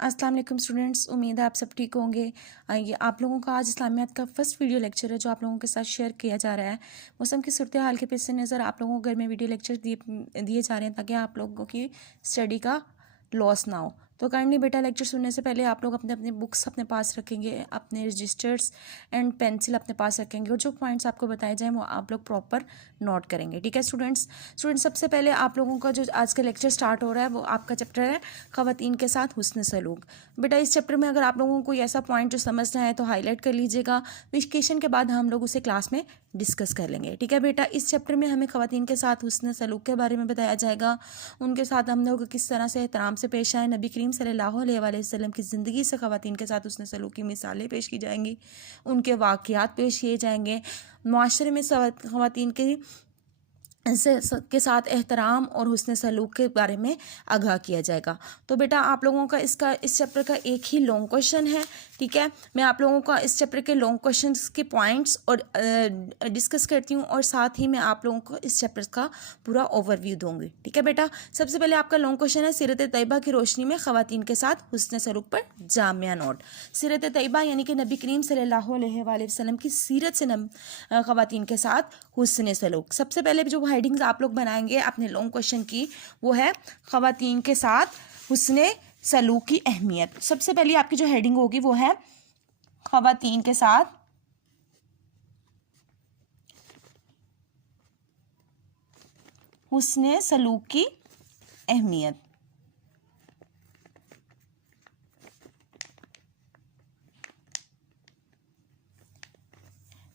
अस्सलाम वालेकुम स्टूडेंट्स, उम्मीद है आप सब ठीक होंगे। ये आप लोगों का आज इस्लामियात का फर्स्ट वीडियो लेक्चर है जो आप लोगों के साथ शेयर किया जा रहा है। मौसम की सूरत हाल के पेश नज़र आप लोगों को घर में वीडियो लेक्चर दिए जा रहे हैं ताकि आप लोगों की स्टडी का लॉस ना हो। तो काइंडली बेटा लेक्चर सुनने से पहले आप लोग अपने अपने बुक्स अपने पास रखेंगे, अपने रजिस्टर्स एंड पेंसिल अपने पास रखेंगे और जो पॉइंट्स आपको बताए जाएँ वो आप लोग प्रॉपर नोट करेंगे। ठीक है स्टूडेंट्स सबसे पहले आप लोगों का जो आज का लेक्चर स्टार्ट हो रहा है वो आपका चैप्टर है ख़वातीन के साथ हुस्न सलूक। बेटा इस चैप्टर में अगर आप लोगों को कोई ऐसा पॉइंट जो समझना है तो हाईलाइट कर लीजिएगा। वेरिफिकेशन के बाद हम लोग उसे क्लास में डिस्कस कर लेंगे। ठीक है बेटा, इस चैप्टर में हमें ख़वातीन के साथ हुस्न सलूक के बारे में बताया जाएगा। उनके साथ हम लोग किस तरह से एहतराम से पेश आए, नबी करीम सल्लल्लाहु अलैहि वसल्लम की ज़िंदगी से ख़वातीन के साथ हुस्न सलूक की मिसालें पेश की जाएंगी, उनके वाक़यात पेश किए जाएंगे, माशरे में ख़वातीन के साथ एहतराम और हुस्न सलूक के बारे में आगाह किया जाएगा। तो बेटा आप लोगों का इस चैप्टर का एक ही लॉन्ग क्वेश्चन है। ठीक है, मैं आप लोगों का इस चैप्टर के लॉन्ग क्वेश्चंस के पॉइंट्स और डिस्कस करती हूँ और साथ ही मैं आप लोगों को इस चैप्टर का पूरा ओवरव्यू दूंगी। ठीक है बेटा, सबसे पहले आपका लॉन्ग क्वेश्चन है सीरत तैयबा की रोशनी में ख़वातीन के साथ हुस्न सलूक पर जामिया नोट। सीरत तैयबा यानी कि नबी करीम सल्लल्लाहु अलैहि वसल्लम की सीरत से ख़वातीन के साथ हुस्न सलूक। सबसे पहले जो हेडिंग्स आप लोग बनाएंगे अपने लॉन्ग क्वेश्चन की वो है ख़वातीन के साथ हुस्न सलूक की अहमियत। सबसे पहले आपकी जो हेडिंग होगी वो है ख़वातीन के साथ हुस्न सलूक की अहमियत।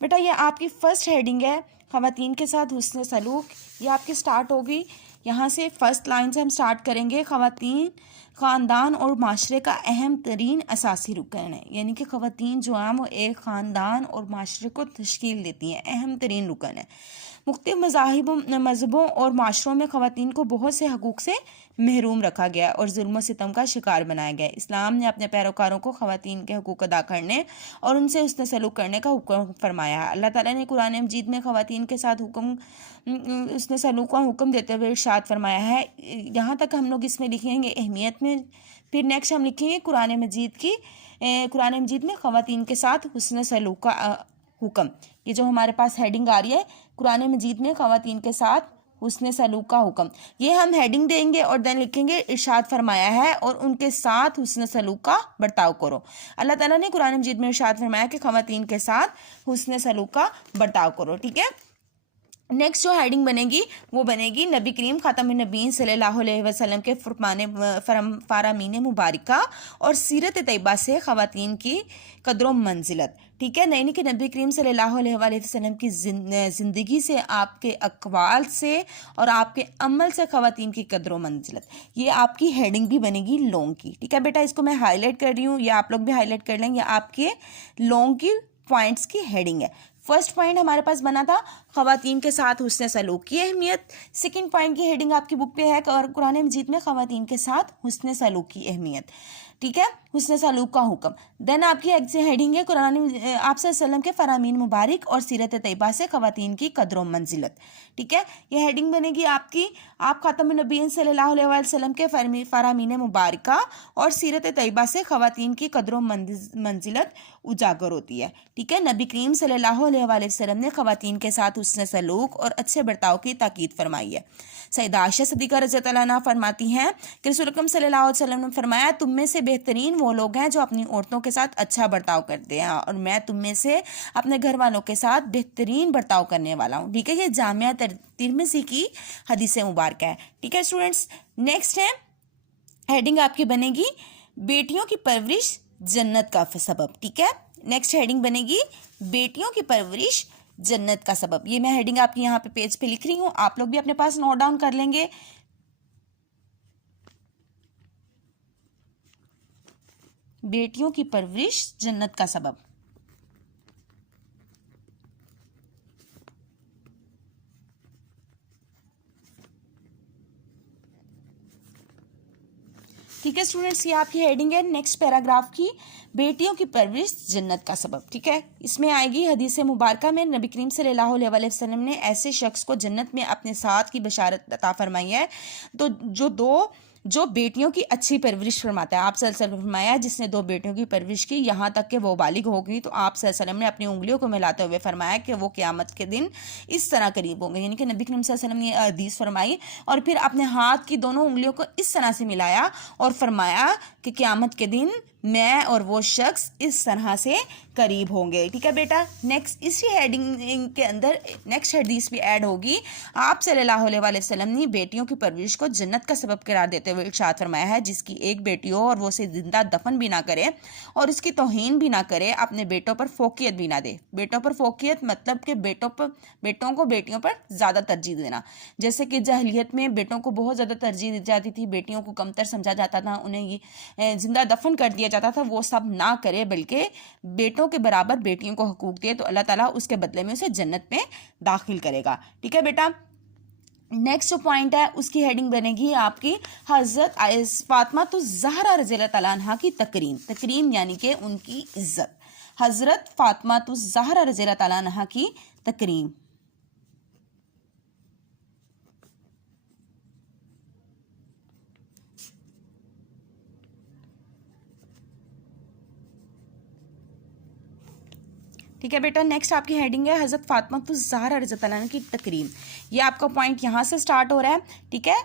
बेटा ये आपकी फर्स्ट हेडिंग है, ख़वातीन के साथ हुस्न सलूक। ये आपकी स्टार्ट होगी यहाँ से, फर्स्ट लाइन से हम स्टार्ट करेंगे। ख़वातीन ख़ानदान और माशरे का अहम तरीन असासी रुकन है, यानी कि ख़वातीन जो हैं वो एक ख़ानदान और माशरे को तश्कील देती हैं, अहम तरीन रुकन है। मुख्तलिफ मज़हबों और माशरों में ख़वातीन को बहुत से हकूक़ से महरूम रखा गया और जुल्म सितम का शिकार बनाया गया। इस्लाम ने अपने पैरोकारों को ख़वातीन के हकूक़ अदा करने और उनसे हुस्न सलूक करने का हुक्म फरमाया है। अल्लाह ताला ने कुरान मजीद में ख़वातीन के साथ हुस्न सलूक का हुक्म देते हुए इरशाद फरमाया है। यहाँ तक हम लोग इसमें लिखेंगे अहमियत में, फिर नेक्स्ट हम लिखेंगे कुरान मजीद में ख़वातीन के साथ हुस्न सलूक का हुक्म। ये जो हमारे पास हेडिंग आ रही है, कुरान मजीद में ख़वातीन के साथ हुस्न सलूक का हुक्म, ये हम हेडिंग देंगे और देन लिखेंगे इरशाद फरमाया है और उनके साथ हुस्न सलूक का बर्ताव करो। अल्लाह ताला ने कुरान मजीद में इरशाद फरमाया कि ख़वातीन के साथ हुस्न सलूक का बर्ताव करो। ठीक है, नेक्स्ट जो हेडिंग बनेगी वो बनेगी नबी करीम ख़ातमुन नबीय्यीन सल्लल्लाहु अलैहि वसल्लम के फ़रामीन मुबारका और सीरत तैयबा से ख़वातीन की कदर मंजिलत। ठीक है, नहीं कि नबी करीम सल्लल्लाहु अलैहि वसल्लम की ज़िंदगी से, आपके अक़वाल से और आपके अमल से ख़वातीन की कदर मंजिलत, ये आपकी हेडिंग भी बनेगी लॉन्ग की। ठीक है बेटा, इसको मैं हाईलाइट कर रही हूँ, या आप लोग भी हाईलाइट कर लेंगे। आपके लॉन्ग की पॉइंट्स की हेडिंग है। फर्स्ट पॉइंट हमारे पास बना था ख़वातीन के साथ हुस्न सलूक की अहमियत। सेकंड पॉइंट की हेडिंग आपकी बुक पे है कुरान मजीद में ख़वातीन के साथ हुस्न सलूक की अहमियत। ठीक है, हुस्न सलूक का हुक्म। देन आपकी हेडिंग है कुरान आप सल्लल्लाहु के फ़रामीन मुबारक और सीरत तैयबा से ख़वातीन की कदर व मंजिलत। ठीक है, ये हेडिंग बनेगी आपकी, आप ख़ातमुन नबीय्यीन सल्लल्लाहु अलैहि वसल्लम के फ़रामीन मुबारका और सीरत तैयबा से ख़वातीन की कदर व मंजिलत उजागर होती है। ठीक है, नबी करीम सल्लल्लाहु अलैहि वसल्लम ने ख़वातीन के साथ हुस्न सलूक और अच्छे बर्ताव की ताकीद फरमाई है। सैयदा आयशा सिद्दीक़ा रज़ियल्लाहु अन्हा फरमाती हैं कि रसूल अकरम सल्लल्लाहु अलैहि वसल्लम ने फरमाया, तुम में से बेहतरीन वो लोग हैं जो अपनी औरतों के साथ अच्छा बर्ताव करते हैं और मैं तुम में से अपने घर वालों के साथ बेहतरीन बर्ताव करने वाला हूँ। ठीक है, ये जामिया तिर्मिज़ी की हदीस मुबारक है। ठीक है स्टूडेंट्स, नेक्स्ट है हेडिंग आपकी बनेगी बेटियों की परवरिश जन्नत का सबब। ठीक है, नेक्स्ट हेडिंग बनेगी बेटियों की परवरिश जन्नत का सबब। ये मैं हेडिंग आपकी यहाँ पे पेज पे लिख रही हूँ, आप लोग भी अपने पास नोट डाउन कर लेंगे। बेटियों की परवरिश जन्नत का सबब। ठीक है स्टूडेंट्स, ये आपकी हेडिंग है नेक्स्ट पैराग्राफ की, बेटियों की परवरिश जन्नत का सबब। ठीक है, इसमें आएगी हदीस मुबारका में नबी करीम सल्लल्लाहु अलैहि वसल्लम ने ऐसे शख्स को जन्नत में अपने साथ की बशारत अता फरमाई है तो जो दो जो बेटियों की अच्छी परवरिश फरमाता है। आप सल्लल्लाहु अलैहि वसल्लम ने फरमाया जिसने 2 बेटियों की परवरिश की यहाँ तक कि वो बालिग हो गई, तो आप सल्लल्लाहु अलैहि वसल्लम ने अपनी उंगलियों को मिलाते हुए फरमाया कि वो क़यामत के दिन इस तरह करीब होंगे। यानी कि नबी करीम सल्लल्लाहु अलैहि वसल्लम ने ये हदीस फरमाई और फिर अपने हाथ की दोनों उंगलियों को इस तरह से मिलाया और फरमाया कि क़यामत के दिन मैं और वो शख्स इस तरह से करीब होंगे। ठीक है बेटा, नेक्स्ट इसी हेडिंग के अंदर नेक्स्ट हदीस भी ऐड होगी। आप सल्लल्लाहु अलैहि वसल्लम ने बेटियों की परवरिश को जन्नत का सबब करार देते हुए इरशाद फरमाया है, जिसकी एक बेटी हो और वो उसे जिंदा दफन भी ना करे और उसकी तौहीन भी ना करे, अपने बेटों पर फोकियत भी ना दे। बेटों पर फोकियत मतलब कि बेटों को बेटियों पर ज़्यादा तरजीह देना। जैसे कि जहलियत में बेटों को बहुत ज़्यादा तरजीह दी जाती थी, बेटियों को कमतर समझा जाता था, उन्हें ये जिंदा दफन कर दिया जाता था। वो सब ना करे, बल्कि बेटों के बराबर बेटियों को हकूक दे, तो अल्लाह ताला उसके बदले में उसे जन्नत में दाखिल करेगा। ठीक है बेटा, नेक्स्ट जो पॉइंट है उसकी हेडिंग बनेगी आपकी हज़रत फातिमा तो ज़हरा रज़ियल्लाहु तआला अन्हा की तकरीम यानी कि उनकी इज्जत। हज़रत फातिमा तो ज़हरा रज़ियल्लाहु तआला अन्हा की तकरीम। ठीक है बेटा, नेक्स्ट आपकी हेडिंग है हज़रत फातिमा तो ज़हरा रज़ियल्लाहु तआला अन्हा की तकरीम। ये आपका पॉइंट यहाँ से स्टार्ट हो रहा है। ठीक है,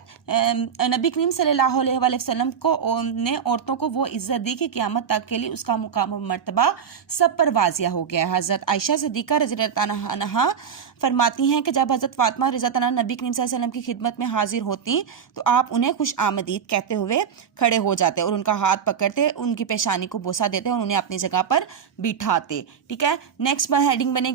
नबी करीम सल्लल्लाहु अलैहि वसल्लम को ने औरतों को वो इज़्ज़त दी कि क़यामत तक के लिए उसका मुकाम और मर्तबा सब पर वाज़िया हो गया है। हज़रत आयशा सिद्दीक़ा रज़ियल्लाहु अन्हा फरमाती हैं कि जब हज़रत फातिमा रज़ियल्लाहु अन्हा नबी करीम सल्लल्लाहु अलैहि वसल्लम की खिदमत में हाजिर होती तो आप उन्हें खुश आमदीद कहते हुए खड़े हो जाते और उनका हाथ पकड़ते, उनकी पेशानी को बोसा देते और उन्हें अपनी जगह पर बिठाते। ठीक है, नेक्स्ट हेडिंग बनेगी